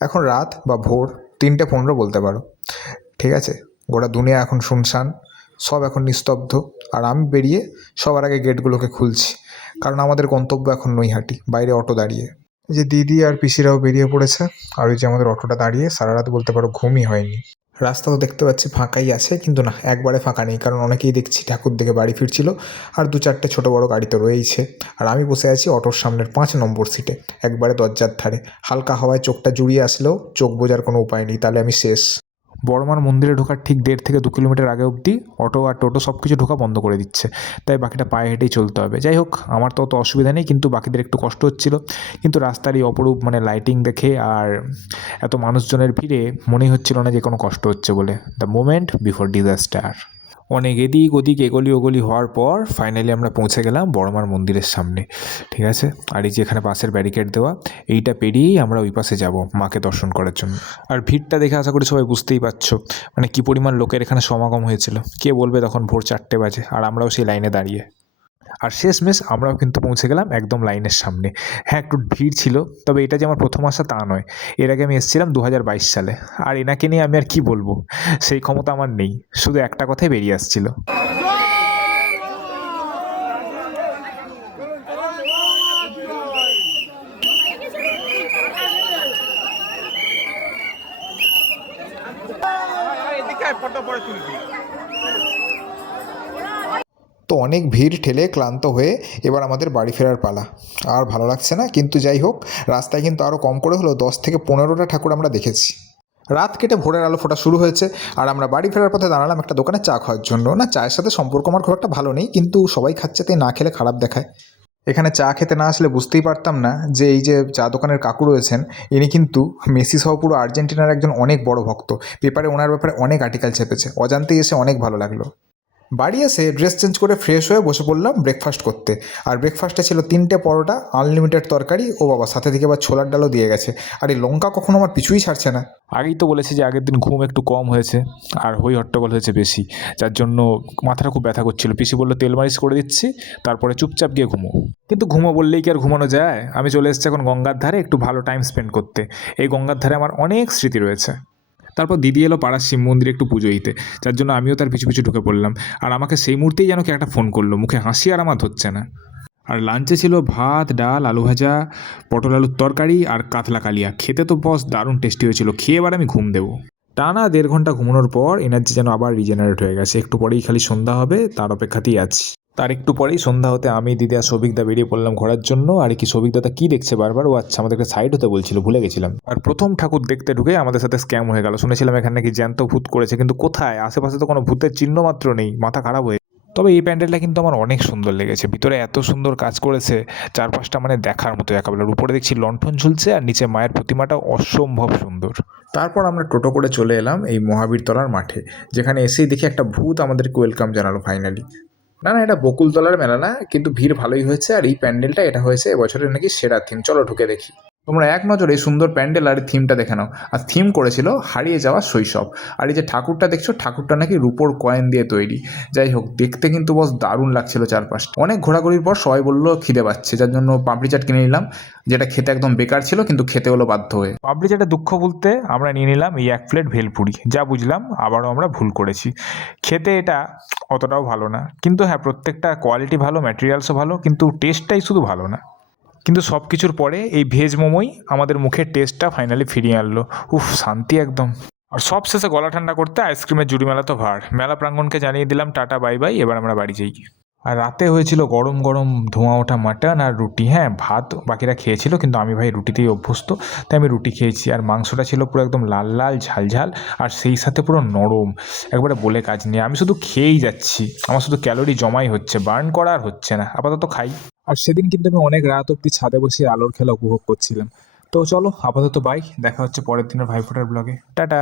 এখন রাত বা ভোর 3:15 বলতে পারো। ঠিক আছে, গোটা দুনিয়া এখন শুনশান, সব এখন নিস্তব্ধ। আর আমি বেরিয়ে সবার আগে গেটগুলোকে খুলছি, কারণ আমাদের গন্তব্য এখন নৈহাটি। বাইরে অটো দাঁড়িয়ে, এই যে দিদি আর পিসিরাও বেরিয়ে পড়েছে। আর ওই যে আমাদের অটোটা দাঁড়িয়ে, সারা রাত বলতে পারো ঘুমই হয়নি। রাস্তাও দেখতে পাচ্ছি ফাঁকাই আছে, কিন্তু না, একবারে ফাঁকা নেই, কারণ অনেকেই দেখছি ঠাকুর দেখে বাড়ি ফিরছিল। আর 2-4টে ছোটো বড়ো গাড়ি তো রয়েইছে। আর আমি বসে আছি অটোর সামনের 5 নম্বর সিটে, একবারে দরজার ধারে। হালকা হাওয়ায় চোখটা জুড়িয়ে আসলেও চোখ বোঝার কোনো উপায় নেই, তাহলে আমি শেষ। বড়মার মন্দিরে ঢোকার ঠিক 1.5 থেকে 2 কিলোমিটার আগে অবধি অটো আর টোটো সব কিছু ঢোকা বন্ধ করে দিচ্ছে, তাই বাকিটা পায়ে হেঁটেই চলতে হবে। যাই হোক, আমার তো অত অসুবিধা নেই, কিন্তু বাকিদের একটু কষ্ট হচ্ছিল। কিন্তু রাস্তার এই অপরূপ লাইটিং দেখে আর এত মানুষজনের ভিড়ে মনেই হচ্ছিল না যে কোনো কষ্ট হচ্ছে বলে। The moment before disaster. অনেক এদিক ওদিক এগলি ওগলি হওয়ার পর ফাইনালি আমরা পৌঁছে গেলাম বড়মার মন্দিরের সামনে। ঠিক আছে, আর এই যে এখানে পাশের ব্যারিকেড দেওয়া, এইটা পেরিয়েই আমরা ওই পাশে যাব মাকে দর্শন করার জন্য। আর ভিড়টা দেখে আশা করি সবাই বুঝতেই পারছো কী পরিমাণ লোকের এখানে সমাগম হয়েছিল। কে বলবে তখন ভোর 4টে বাজে, আর আমরাও সেই লাইনে দাঁড়িয়ে। আর শেষমেশ আমরাও কিন্তু পৌঁছে গেলাম একদম লাইনের সামনে। হ্যাঁ, একটু ভিড় ছিল, তবে এটা যে আমার প্রথম আসা তা নয়। এর আগে আমি এসেছিলাম 2022 সালে। আর এনাকে নিয়ে আমি আর কি বলবো, সেই ক্ষমতা আমার নেই, শুধু একটা কথাই বেরিয়ে আসছিল। তো অনেক ভিড় ঠেলে ক্লান্ত হয়ে এবার আমাদের বাড়ি ফেরার পালা। আর ভালো লাগছে না, কিন্তু যাই হোক, রাস্তায় কিন্তু আরও কম করে হলেও 10 থেকে 15টা ঠাকুর আমরা দেখেছি। রাত কেটে ভোরের আলো ফোটা শুরু হয়েছে, আর আমরা বাড়ি ফেরার পথে দাঁড়ালাম একটা দোকানে চা খাওয়ার জন্য। না, চায়ের সাথে সম্পর্ক আমার খুব একটা ভালো নেই, কিন্তু সবাই খাচ্ছে তাই না খেলে খারাপ দেখায়। এখানে চা খেতে না আসলে বুঝতেই পারতাম না যে এই যে চা দোকানের কাকু রয়েছেন, ইনি কিন্তু মেসি সহ পুরো আর্জেন্টিনার একজন অনেক বড় ভক্ত। পেপারে ওনার ব্যাপারে অনেক আর্টিকেল ছেপেছে, অজান্তেই এসে অনেক ভালো লাগলো। বাড়ি এসে ড্রেস চেঞ্জ করে ফ্রেশ হয়ে বসে পড়লাম ব্রেকফাস্ট করতে। আর ব্রেকফাস্টে ছিল 3টে পরোটা, আনলিমিটেড তরকারি, ও বাবা সাথে থেকে আবার ছোলার ডালও দিয়ে গেছে। আর এই লঙ্কা কখনো আমার পিছুই ছাড়ছে না। আগেই তো বলেছি যে আগের দিন ঘুম একটু কম হয়েছে, আর হই হট্টগোল হয়েছে বেশি, যার জন্য মাথাটা খুব ব্যথা করছিল। পিসি বললো তেল মালিশ করে দিচ্ছি, তারপরে চুপচাপ গিয়ে ঘুমো। কিন্তু ঘুমো বললেই কি আর ঘুমানো যায়? আমি চলে এসেছি এখন গঙ্গার ধারে একটু ভালো টাইম স্পেন্ড করতে। এই গঙ্গার ধারে আমার অনেক স্মৃতি রয়েছে। তারপর দিদি এলো পাড়ার শিব মন্দিরে একটু পুজো দিতে, যার জন্য আমিও তার পিছু পিছু ঢুকে পড়লাম। আর আমাকে সেই মুহূর্তেই যেন কে একটা ফোন করলো, মুখে হাসি আর আমার ধরছে না। আর লাঞ্চে ছিল ভাত, ডাল, আলু ভাজা, পটল আলুর তরকারি আর কাতলা কালিয়া। খেতে তো বস দারুণ টেস্টি হয়েছিল। খেয়ে এবার আমি ঘুম দেবো। টানা 1.5 ঘন্টা ঘুমানোর পর এনার্জি যেন আবার রিজেনারেট হয়ে গেছে। একটু পরেই খালি সন্ধ্যা হবে, তার অপেক্ষাতেই আছি। তার একটু পরেই সন্ধ্যা হতে আমি, দিদি আর সৌভিকদা বেরিয়ে পড়লাম ঘোরার জন্য। আর কি সৌভিকদাতা কি দেখছে বারবার, ও আচ্ছা আমাদেরকে সাইড হতে বলছিল, ভুলে গেছিলাম। আর প্রথম ঠাকুর দেখতে ঢুকে আমাদের সাথে স্ক্যাম হয়ে গেল। শুনেছিলাম এখানে নাকি জ্যান্ত ভূত করেছে, কিন্তু কোথায়? আশেপাশে তো কোনো ভূতের চিহ্ন মাত্র নেই। মাথা খারাপ হয়ে। তবে এই প্যান্ডেলটা কিন্তু আমার অনেক সুন্দর লেগেছে। ভিতরে এত সুন্দর কাজ করেছে, চারপাশটা দেখার মতো একেবারে। উপরে দেখছি লণ্ঠন ঝুলছে, আর নিচে মায়ের প্রতিমাটা অসম্ভব সুন্দর। তারপর আমরা টোটো করে চলে এলাম এই মহাবীরতলার মাঠে, যেখানে এসেই দেখি একটা ভূত আমাদেরকে ওয়েলকাম জানালো ফাইনালি। না না, এটা বকুলতলার মেলা না, কিন্তু ভিড় ভালোই হয়েছে। আর এই প্যান্ডেলটা এটা হয়েছে এবছরের নাকি সেরা থিম। চলো ঢুকে দেখি। তোমরা এক নজরে এই সুন্দর প্যান্ডেল আর থিমটা দেখে নাও। আর থিম করেছিল হারিয়ে যাওয়া শৈশব। আর এই যে ঠাকুরটা দেখছো, ঠাকুরটা নাকি রূপোর কয়েন দিয়ে তৈরি। যাই হোক, দেখতে কিন্তু বস দারুণ লাগছিল চারপাশটা। অনেক ঘোরাঘুরির পর সবাই বললো খিদে পাচ্ছে, যার জন্য পাপড়ি চাট কিনে নিলাম, যেটা খেতে একদম বেকার ছিল, কিন্তু খেতে হলো বাধ্য হয়ে। পাপড়ি চাটে দুঃখ বলতে আমরা নিয়ে নিলাম এই 1 প্লেট ভেলপুরি। যা বুঝলাম আবারও আমরা ভুল করেছি। খেতে এটা অতটাও ভালো না, কিন্তু হ্যাঁ, প্রত্যেকটা কোয়ালিটি ভালো, ম্যাটেরিয়ালসও ভালো, কিন্তু টেস্টটাই শুধু ভালো না। কিন্তু সব কিছুর পরে এই ভেজ মোমোই আমাদের মুখের টেস্টটা ফাইনালি ফিরিয়ে আনলো। উফ, শান্তি একদম। আর সব শেষে গলা ঠান্ডা করতে আইসক্রিমের জুড়ি মেলা তো ভার। মেলা প্রাঙ্গণকে জানিয়ে দিলাম টাটা বাই বাই, এবার আমরা বাড়ি যাই। আর রাতে হয়েছিল গরম গরম ধোঁয়া ওঠা মাটন আর রুটি। হ্যাঁ, ভাত বাকিরা খেয়েছিল, কিন্তু আমি ভাই রুটিতেই অভ্যস্ত, তাই আমি রুটি খেয়েছি। আর মাংসটা ছিল পুরো একদম লাল লাল ঝাল ঝাল, আর সেই সাথে পুরো নরম, একবারে বলে কাজ নেই। আমি শুধু খেয়েই যাচ্ছি, আমার শুধু ক্যালোরি জমাই হচ্ছে, বার্ন করা আর হচ্ছে না। আপাতত খাই। আর সেদিন কিন্তু আমি অনেক রাত অব্দি ছাদে বসে আলোর খেলা উপভোগ করছিলাম। তো চলো আপাতত বাই, দেখা হচ্ছে পরের দিনের ভাইফোঁটার ব্লগে। টাটা।